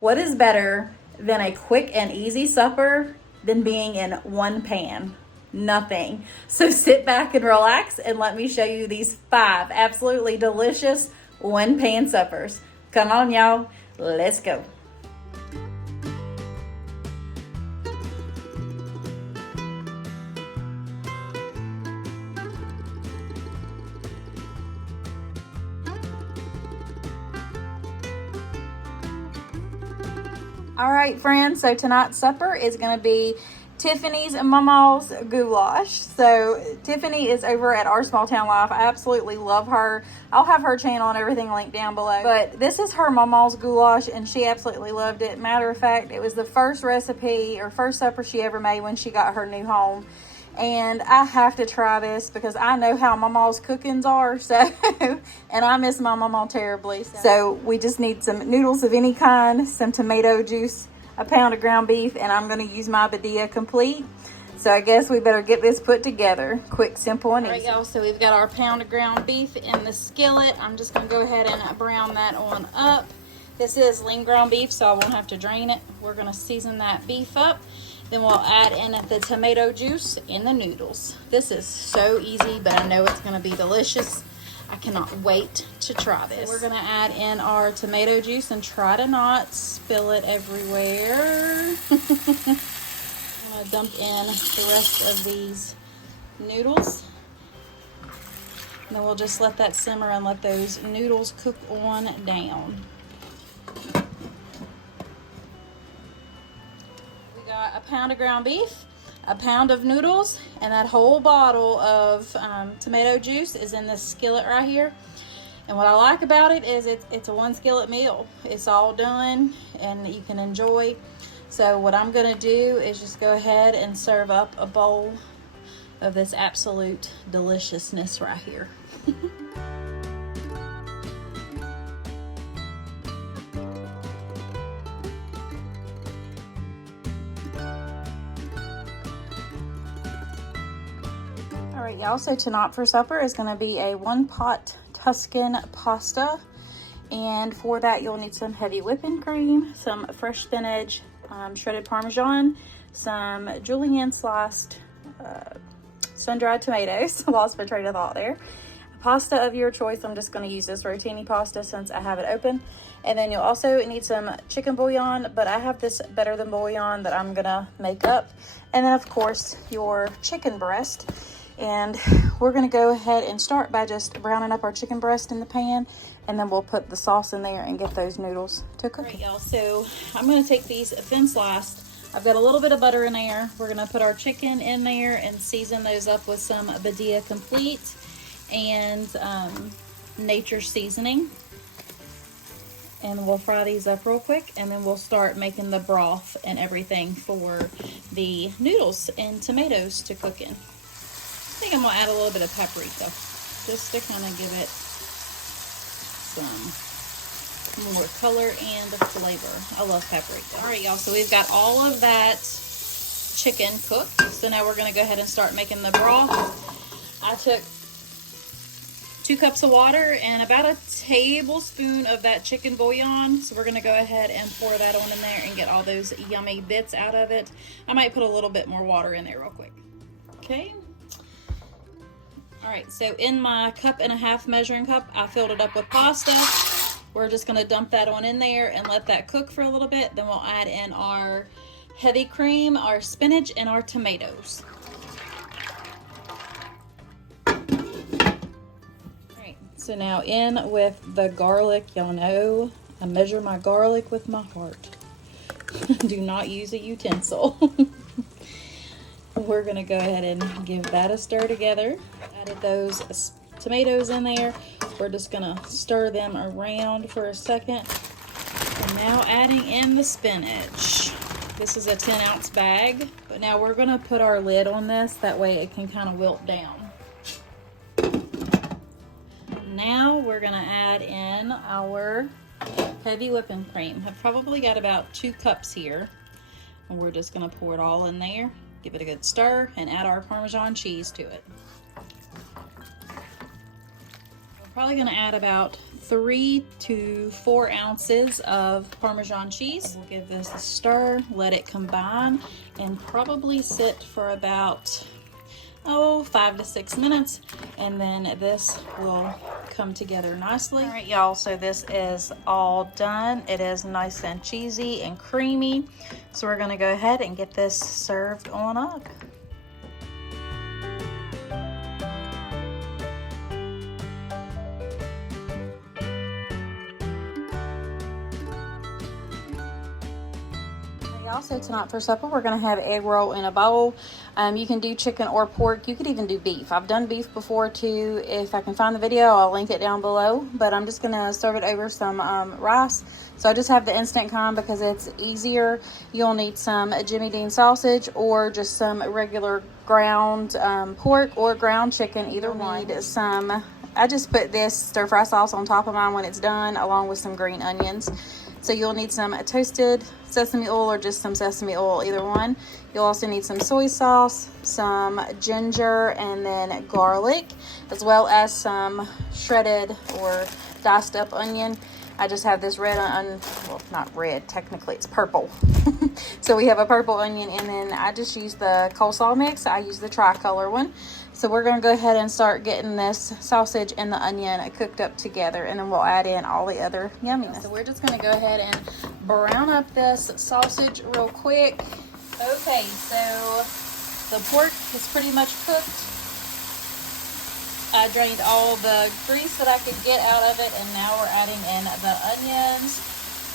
What is better than a quick and easy supper than being in one pan? Nothing. So sit back and relax and let me show you these 5 absolutely delicious one pan suppers. Come on, y'all. Let's go. All right, friends, so tonight's supper is going to be Tiffany's and Mama's goulash. So Tiffany is over at Our Small Town Life. I absolutely love her. I'll have her channel and everything linked down below. But this is her Mama's goulash, and she absolutely loved it. Matter of fact, it was the first recipe or first supper she ever made when she got her new home. And I have to try this because I know how Mama's cookings are. So, and I miss my Mama terribly. So we just need some noodles of any kind, some tomato juice, a pound of ground beef, and I'm going to use my Badia Complete. So I guess we better get this put together. Quick, simple, and easy. All right, y'all, so we've got our pound of ground beef in the skillet. I'm just going to go ahead and brown that on up. This is lean ground beef, so I won't have to drain it. We're going to season that beef up. Then we'll add in the tomato juice and the noodles. This is so easy, but I know it's going to be delicious. I cannot wait to try this. So we're going to add in our tomato juice and try to not spill it everywhere. I'm going to dump in the rest of these noodles. And then we'll just let that simmer and let those noodles cook on down. A pound of ground beef, a pound of noodles, and that whole bottle of tomato juice is in this skillet right here. And what I like about it is it's a 1 skillet meal. It's all done and you can enjoy. So what I'm going to do is just go ahead and serve up a bowl of this absolute deliciousness right here. All right, y'all, so tonight for supper is going to be a 1-pot Tuscan pasta. And for that, you'll need some heavy whipping cream, some fresh spinach, shredded Parmesan, some julienne sliced sun-dried tomatoes. Lost my train of thought there. Pasta of your choice. I'm just going to use this rotini pasta since I have it open. And then you'll also need some chicken bouillon, but I have this better than bouillon that I'm going to make up. And then, of course, your chicken breast. And we're going to go ahead and start by just browning up our chicken breast in the pan, and then we'll put the sauce in there and get those noodles to cook. All right, y'all, so I'm going to take these thin sliced. I've got a little bit of butter in there. We're going to put our chicken in there and season those up with some Badia Complete and Nature Seasoning. And we'll fry these up real quick, and then we'll start making the broth and everything for the noodles and tomatoes to cook in. I think I'm going to add a little bit of paprika just to kind of give it some more color and flavor. I love paprika. All right, y'all, so we've got all of that chicken cooked. So now we're going to go ahead and start making the broth. I took 2 cups of water and about a tablespoon of that chicken bouillon. So we're going to go ahead and pour that on in there and get all those yummy bits out of it. I might put a little bit more water in there real quick. Okay. All right, so in my 1.5 cup measuring cup, I filled it up with pasta. We're just gonna dump that on in there and let that cook for a little bit. Then we'll add in our heavy cream, our spinach, and our tomatoes. All right, so now in with the garlic. Y'all know I measure my garlic with my heart. Do not use a utensil. We're gonna go ahead and give that a stir together. Added those tomatoes in there. We're just gonna stir them around for a second. And now adding in the spinach. This is a 10-ounce bag, but now we're gonna put our lid on this. That way it can kind of wilt down. Now we're gonna add in our heavy whipping cream. I've probably got about 2 cups here. And we're just gonna pour it all in there. Give it a good stir and add our Parmesan cheese to it. We'll Probably gonna add about 3 to 4 ounces of Parmesan cheese. We'll give this a stir, let it combine, and probably sit for about 5 to 6 minutes, and then this will come together nicely. All right, y'all, so this is all done. It is nice and cheesy and creamy. So we're gonna go ahead and get this served on up. Also tonight for supper, we're going to have egg roll in a bowl. You can do chicken or pork. You could even do beef. I've done beef before too. If I can find the video, I'll link it down below. But I'm just going to serve it over some rice. So I just have the instant kind because it's easier. You'll need some Jimmy Dean sausage or just some regular ground pork or ground chicken, either one. Need some, I just put this stir fry sauce on top of mine when it's done, along with some green onions. So you'll need some toasted sesame oil or just some sesame oil, either one. You'll also need some soy sauce, some ginger, and then garlic, as well as some shredded or diced up onion. I just have this red onion, well, not red, technically it's purple. So we have a purple onion, and then I just use the coleslaw mix. I use the tricolor one. So we're going to go ahead and start getting this sausage and the onion cooked up together, and then we'll add in all the other yumminess. So we're just going to go ahead and brown up this sausage real quick. Okay, so the pork is pretty much cooked. I drained all the grease that I could get out of it, and now we're adding in the onions,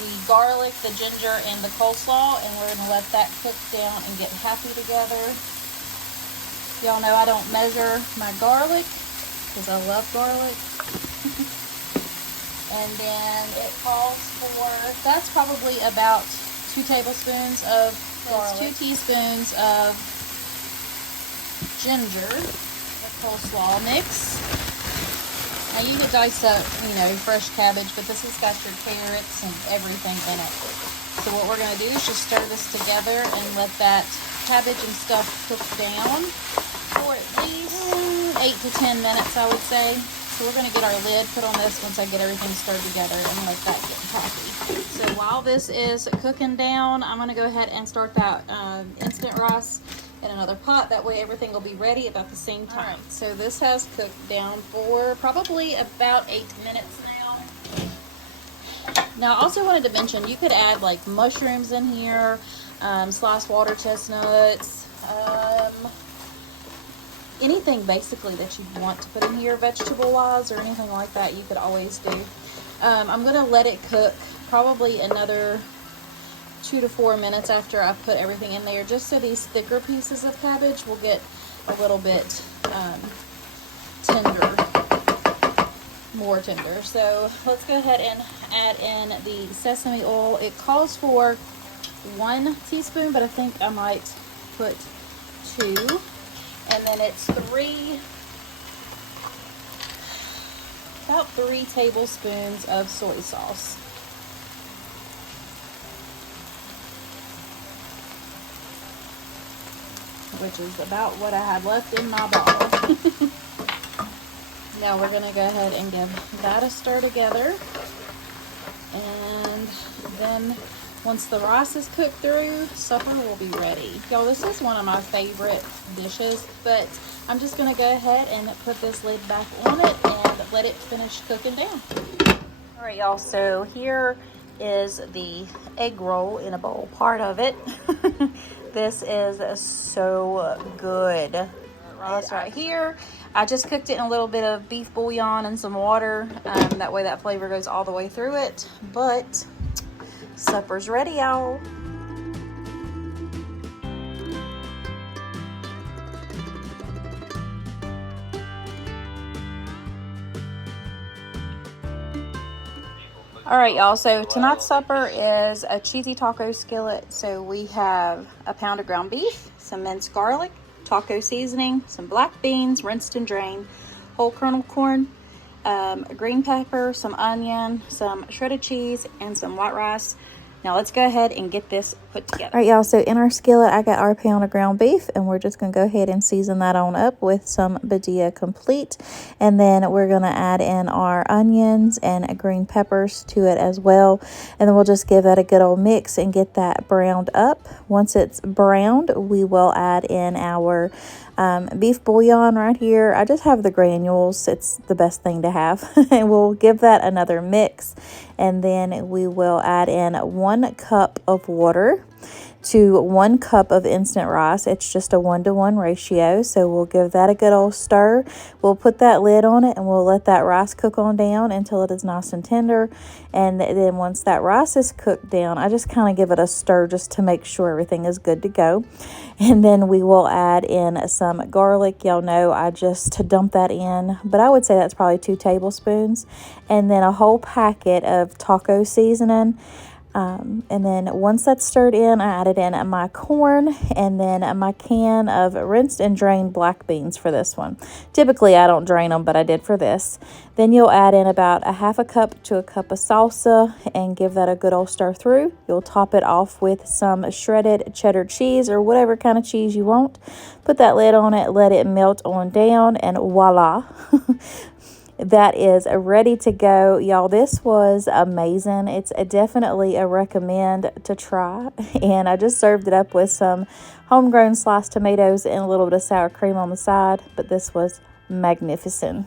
the garlic, the ginger, and the coleslaw, and we're going to let that cook down and get happy together. Y'all know I don't measure my garlic because I love garlic. And then it calls for, that's probably about 2 tablespoons of garlic, 2 teaspoons of ginger, the coleslaw mix. Now you could dice up, fresh cabbage, but this has got your carrots and everything in it. So what we're going to do is just stir this together and let that cabbage and stuff cook down for at least 8 to 10 minutes, I would say. So we're going to get our lid put on this once I get everything stirred together and let that get happy. So while this is cooking down, I'm going to go ahead and start that instant rice in another pot. That way everything will be ready about the same time. Right. So this has cooked down for probably about 8 minutes now. Now I also wanted to mention, you could add like mushrooms in here, sliced water chestnuts, anything basically that you want to put in here vegetable wise or anything like that, you could always do. I'm going to let it cook probably another 2 to 4 minutes after I put everything in there, just so these thicker pieces of cabbage will get a little bit more tender. So let's go ahead and add in the sesame oil. It calls for 1 teaspoon, but I think I might put 2. And then it's about 3 tablespoons of soy sauce. Which is about what I had left in my bottle. Now we're going to go ahead and give that a stir together. And then once the rice is cooked through, supper will be ready. Y'all, this is one of my favorite dishes, but I'm just going to go ahead and put this lid back on it and let it finish cooking down. All right, y'all, so here is the egg roll in a bowl, part of it. This is so good. Right here, I just cooked it in a little bit of beef bouillon and some water. That way that flavor goes all the way through it. But supper's ready, y'all. All right, y'all, so tonight's supper is a cheesy taco skillet. So we have a pound of ground beef, some minced garlic, taco seasoning, some black beans, rinsed and drained, whole kernel corn, green pepper, some onion, some shredded cheese, and some white rice. Now let's go ahead and get this put together. All right, y'all, so in our skillet, I got our pound of ground beef, and we're just going to go ahead and season that on up with some Badia Complete. And then we're going to add in our onions and green peppers to it as well. And then we'll just give that a good old mix and get that browned up. Once it's browned, we will add in our beef bouillon right here. I just have the granules. It's the best thing to have. And we'll give that another mix. And then we will add in 1 cup of water to 1 cup of instant rice. It's just a 1-to-1 ratio. So we'll give that a good old stir. We'll put that lid on it and we'll let that rice cook on down until it is nice and tender. And then once that rice is cooked down, I just kind of give it a stir just to make sure everything is good to go. And then we will add in some garlic. Y'all know I just dump that in, but I would say that's probably 2 tablespoons. And then a whole packet of taco seasoning. And then once that's stirred in, I added in my corn and then my can of rinsed and drained black beans for this one. Typically, I don't drain them, but I did for this. Then you'll add in about a 1/2 cup to a cup of salsa and give that a good old stir through. You'll top it off with some shredded cheddar cheese or whatever kind of cheese you want. Put that lid on it, let it melt on down, and voila. That is ready to go. Y'all, this was amazing. It's definitely a recommend to try. And I just served it up with some homegrown sliced tomatoes and a little bit of sour cream on the side. But this was magnificent.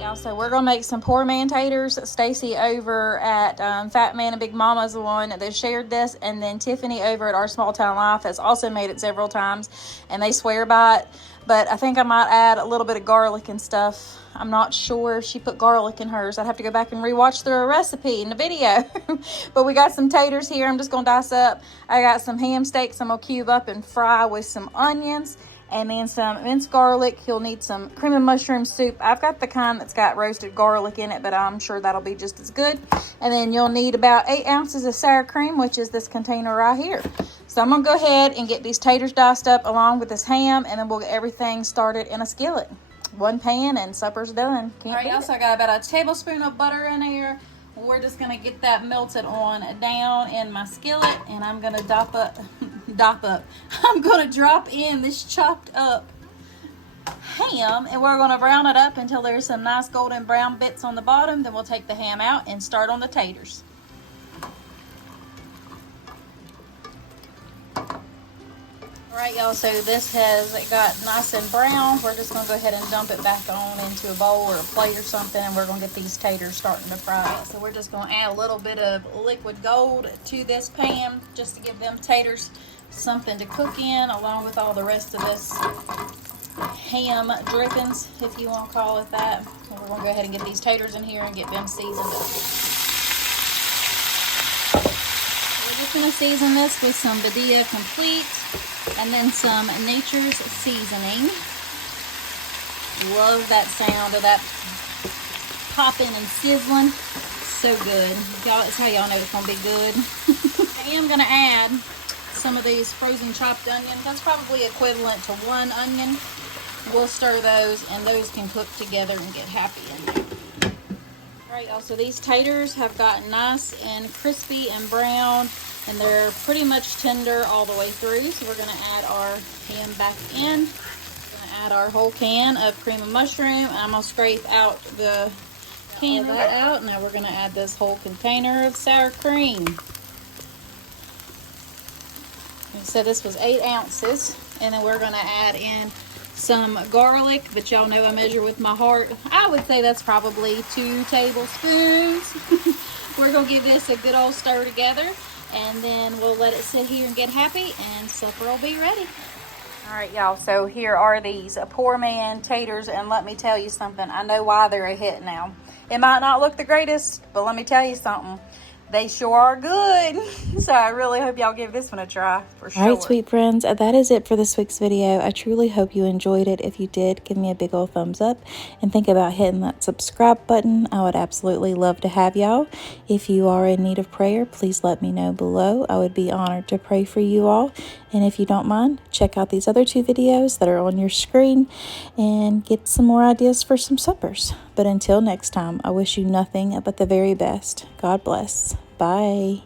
Y'all, so we're gonna make some Poorman taters. Stacey over at Fat Man and Big Mama is the one that shared this, and then Tiffany over at Our Small Town Life has also made it several times, and they swear by it. But I think I might add a little bit of garlic and stuff. I'm not sure if she put garlic in hers. I'd have to go back and rewatch the recipe in the video. But we got some taters here. I'm just gonna dice up. I got some ham steaks I'm gonna cube up and fry with some onions. And then some minced garlic. You'll need some cream of mushroom soup. I've got the kind that's got roasted garlic in it, but I'm sure that'll be just as good. And then you'll need about 8 ounces of sour cream, which is this container right here. So I'm going to go ahead and get these taters diced up along with this ham, and then we'll get everything started in a skillet. 1 pan and supper's done. All right, y'all, so I got about a tablespoon of butter in here. We're just going to get that melted on down in my skillet, and I'm going to I'm going to drop in this chopped up ham, and we're going to brown it up until there's some nice golden brown bits on the bottom. Then we'll take the ham out and start on the taters. All right, y'all, so this has got nice and brown. We're just going to go ahead and dump it back on into a bowl or a plate or something, and we're going to get these taters starting to fry. So we're just going to add a little bit of liquid gold to this pan just to give them taters something to cook in, along with all the rest of this ham drippings, if you want to call it that. And we're going to go ahead and get these taters in here and get them seasoned up. We're just going to season this with some Badia Complete and then some Nature's Seasoning. Love that sound of that popping and sizzling. So good. Y'all, it's how y'all know it's going to be good. I am going to add some of these frozen chopped onions. That's probably equivalent to 1 onion. We'll stir those, and those can cook together and get happy in there. All right, y'all, so these taters have gotten nice and crispy and brown, and they're pretty much tender all the way through. So we're going to add our ham back in. We're going to add our whole can of cream of mushroom, and I'm going to scrape out the can of that out. Now we're going to add this whole container of sour cream. So this was 8 ounces, and then we're going to add in some garlic, but y'all know I measure with my heart. I would say that's probably 2 tablespoons. We're going to give this a good old stir together, and then we'll let it sit here and get happy, and supper will be ready. All right, y'all, so here are these Poorman taters, and let me tell you something. I know why they're a hit now. It might not look the greatest, but let me tell you something. they sure are good. So I really hope y'all give this one a try for sure. All right, sweet friends, that is it for this week's video. I truly hope you enjoyed it. If you did, give me a big old thumbs up and think about hitting that subscribe button. I would absolutely love to have y'all. If you are in need of prayer, please let me know below. I would be honored to pray for you all. And if you don't mind, check out these other 2 videos that are on your screen and get some more ideas for some suppers. But until next time, I wish you nothing but the very best. God bless. Bye.